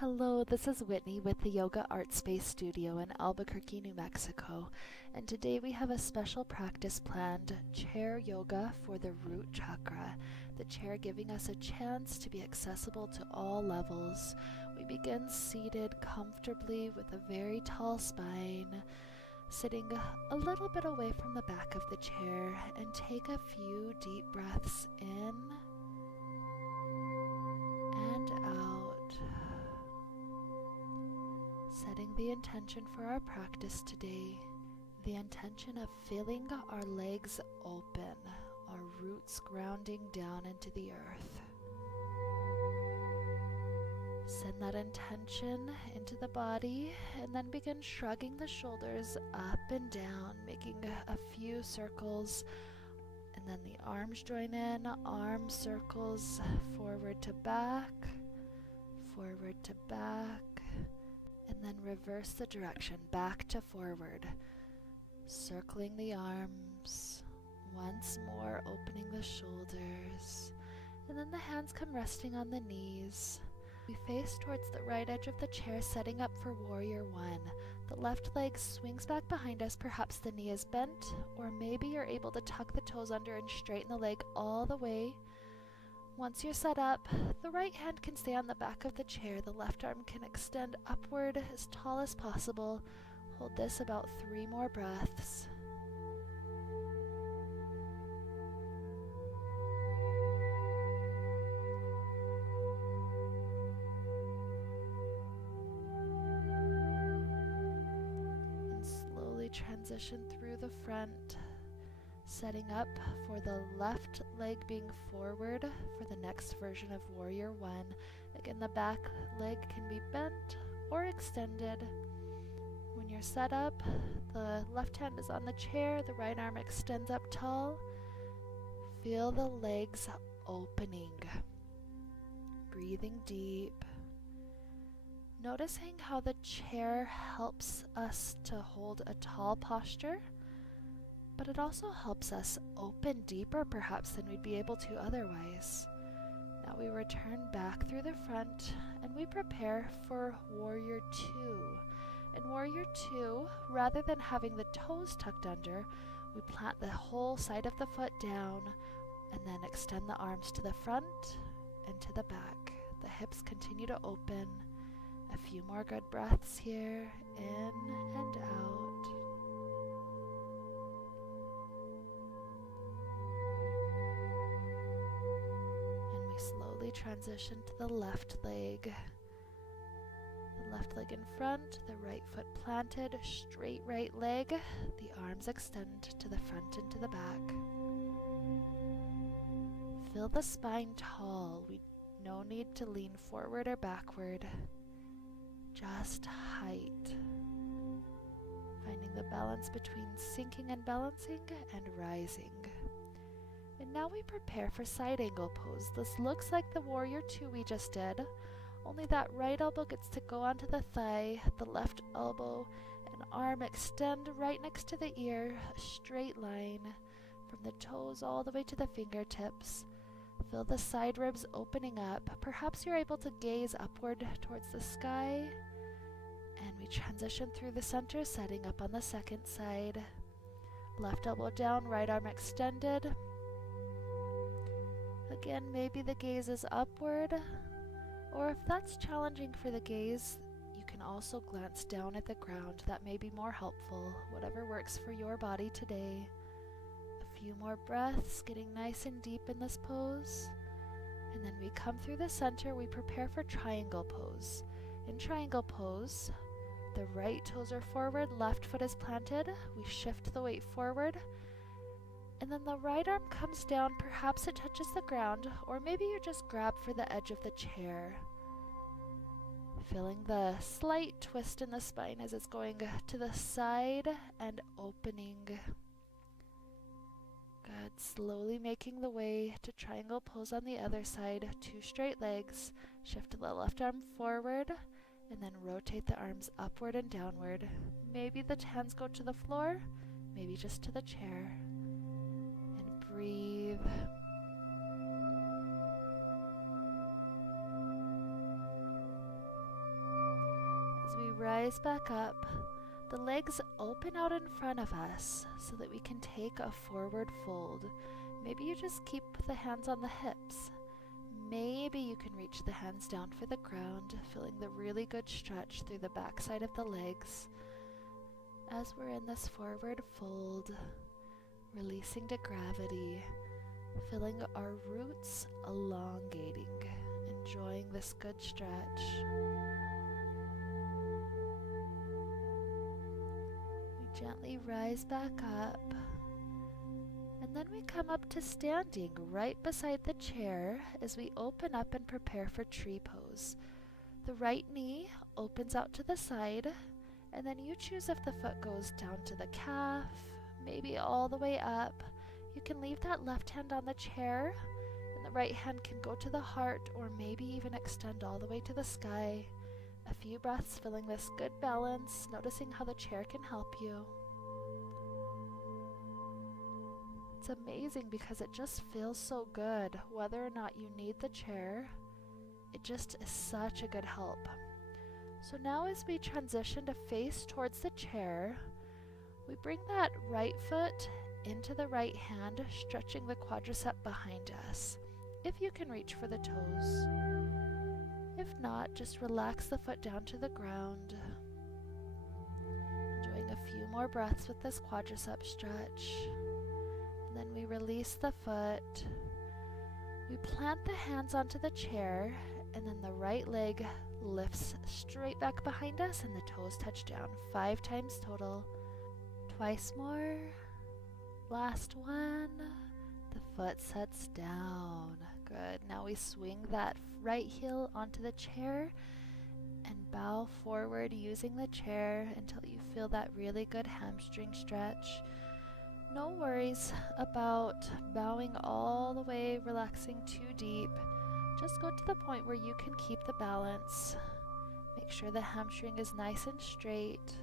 Hello, this is Whitney with the Yoga Art Space Studio in Albuquerque, New Mexico, and today we have a special practice planned, chair yoga for the root chakra, the chair giving us a chance to be accessible to all levels. We begin seated comfortably with a very tall spine, sitting a little bit away from the back of the chair, and take a few deep breaths in and out. Setting the intention for our practice today, the intention of feeling our legs open, our roots grounding down into the earth. Send that intention into the body and then begin shrugging the shoulders up and down, making a few circles, and then the arms join in, arm circles forward to back, and then reverse the direction, back to forward, circling the arms, once more opening the shoulders, and then the hands come resting on the knees. We face towards the right edge of the chair, setting up for Warrior One. The left leg swings back behind us, perhaps the knee is bent, or maybe you're able to tuck the toes under and straighten the leg all the way. Once you're set up, the right hand can stay on the back of the chair. The left arm can extend upward as tall as possible. Hold this about 3 more breaths. And slowly transition through the front, setting up for the left leg being forward for the next version of Warrior One. Again, the back leg can be bent or extended. When you're set up, the left hand is on the chair, the right arm extends up tall. Feel the legs opening. Breathing deep. Noticing how the chair helps us to hold a tall posture, but it also helps us open deeper perhaps than we'd be able to otherwise. Now we return back through the front and we prepare for Warrior Two. In Warrior Two, rather than having the toes tucked under, we plant the whole side of the foot down and then extend the arms to the front and to the back. The hips continue to open. A few more good breaths here, in and out. Slowly transition to the left leg. The left leg in front, the right foot planted, straight right leg. The arms extend to the front and to the back. Feel the spine tall. No need to lean forward or backward. Just height. Finding the balance between sinking and balancing and rising. And now we prepare for side angle pose. This looks like the Warrior Two we just did, only that right elbow gets to go onto the thigh, the left elbow and arm extend right next to the ear, a straight line from the toes all the way to the fingertips. Feel the side ribs opening up. Perhaps you're able to gaze upward towards the sky, and we transition through the center, setting up on the second side. Left elbow down, right arm extended. Again, maybe the gaze is upward, or if that's challenging for the gaze, you can also glance down at the ground. That may be more helpful, whatever works for your body today. A few more breaths, getting nice and deep in this pose. And then we come through the center, we prepare for triangle pose. In triangle pose, the right toes are forward, left foot is planted. We shift the weight forward. And then the right arm comes down, perhaps it touches the ground, or maybe you just grab for the edge of the chair. Feeling the slight twist in the spine as it's going to the side and opening. Good, slowly making the way to triangle pose on the other side. 2 straight legs, shift the left arm forward, and then rotate the arms upward and downward. Maybe the hands go to the floor, maybe just to the chair. Breathe. rise back up. The legs open out in front of us so that we can take a forward fold. Maybe you just keep the hands on the hips. Maybe you can reach the hands down for the ground, feeling the really good stretch through the backside of the legs. As we're in this forward fold, releasing to gravity, feeling our roots elongating, enjoying this good stretch. We gently rise back up, and then we come up to standing right beside the chair as we open up and prepare for tree pose. The right knee opens out to the side, and then you choose if the foot goes down to the calf, maybe all the way up. You can leave that left hand on the chair, and the right hand can go to the heart, or maybe even extend all the way to the sky. A few breaths feeling this good balance, noticing how the chair can help you. It's amazing because it just feels so good, whether or not you need the chair. It just is such a good help. So now as we transition to face towards the chair, we bring that right foot into the right hand, stretching the quadricep behind us, if you can reach for the toes. If not, just relax the foot down to the ground. Enjoying a few more breaths with this quadricep stretch. And then we release the foot. We plant the hands onto the chair, and then the right leg lifts straight back behind us and the toes touch down. 5 times total. Twice more. Last one. The foot sets down. Good. Now we swing that right heel onto the chair and bow forward using the chair until you feel that really good hamstring stretch. No worries about bowing all the way, relaxing too deep. Just go to the point where you can keep the balance. Make sure the hamstring is nice and straight.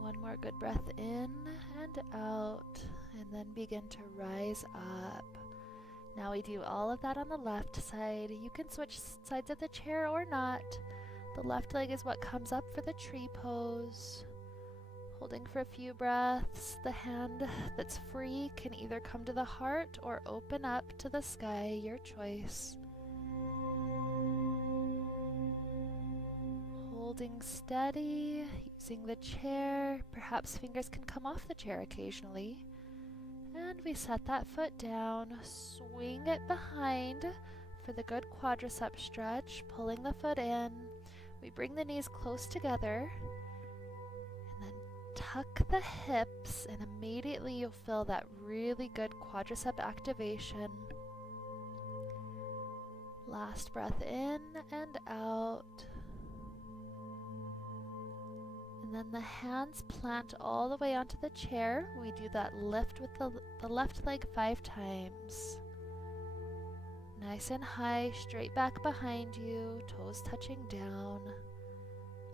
One more good breath in and out, and then begin to rise up. Now we do all of that on the left side. You can switch sides of the chair or not. The left leg is what comes up for the tree pose. Holding for a few breaths. The hand that's free can either come to the heart or open up to the sky, your choice. Holding steady, using the chair. Perhaps fingers can come off the chair occasionally. And we set that foot down, swing it behind for the good quadricep stretch, pulling the foot in. We bring the knees close together, and then tuck the hips, and immediately you'll feel that really good quadricep activation. Last breath in and out. And then the hands plant all the way onto the chair. We do that lift with the left leg 5 times. Nice and high, straight back behind you, toes touching down,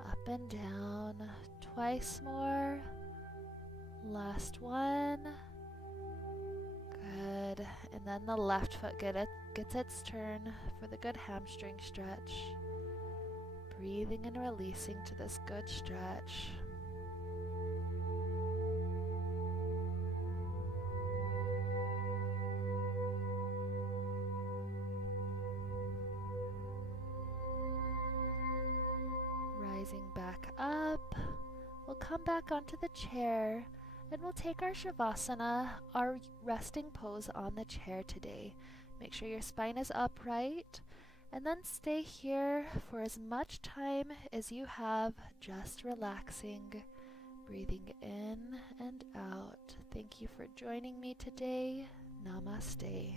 up and down. Twice more. Last one. Good. And then the left foot gets its turn for the good hamstring stretch. Breathing and releasing to this good stretch. Rising back up, we'll come back onto the chair and we'll take our shavasana, our resting pose on the chair today. Make sure your spine is upright. And then stay here for as much time as you have, just relaxing, breathing in and out. Thank you for joining me today. Namaste.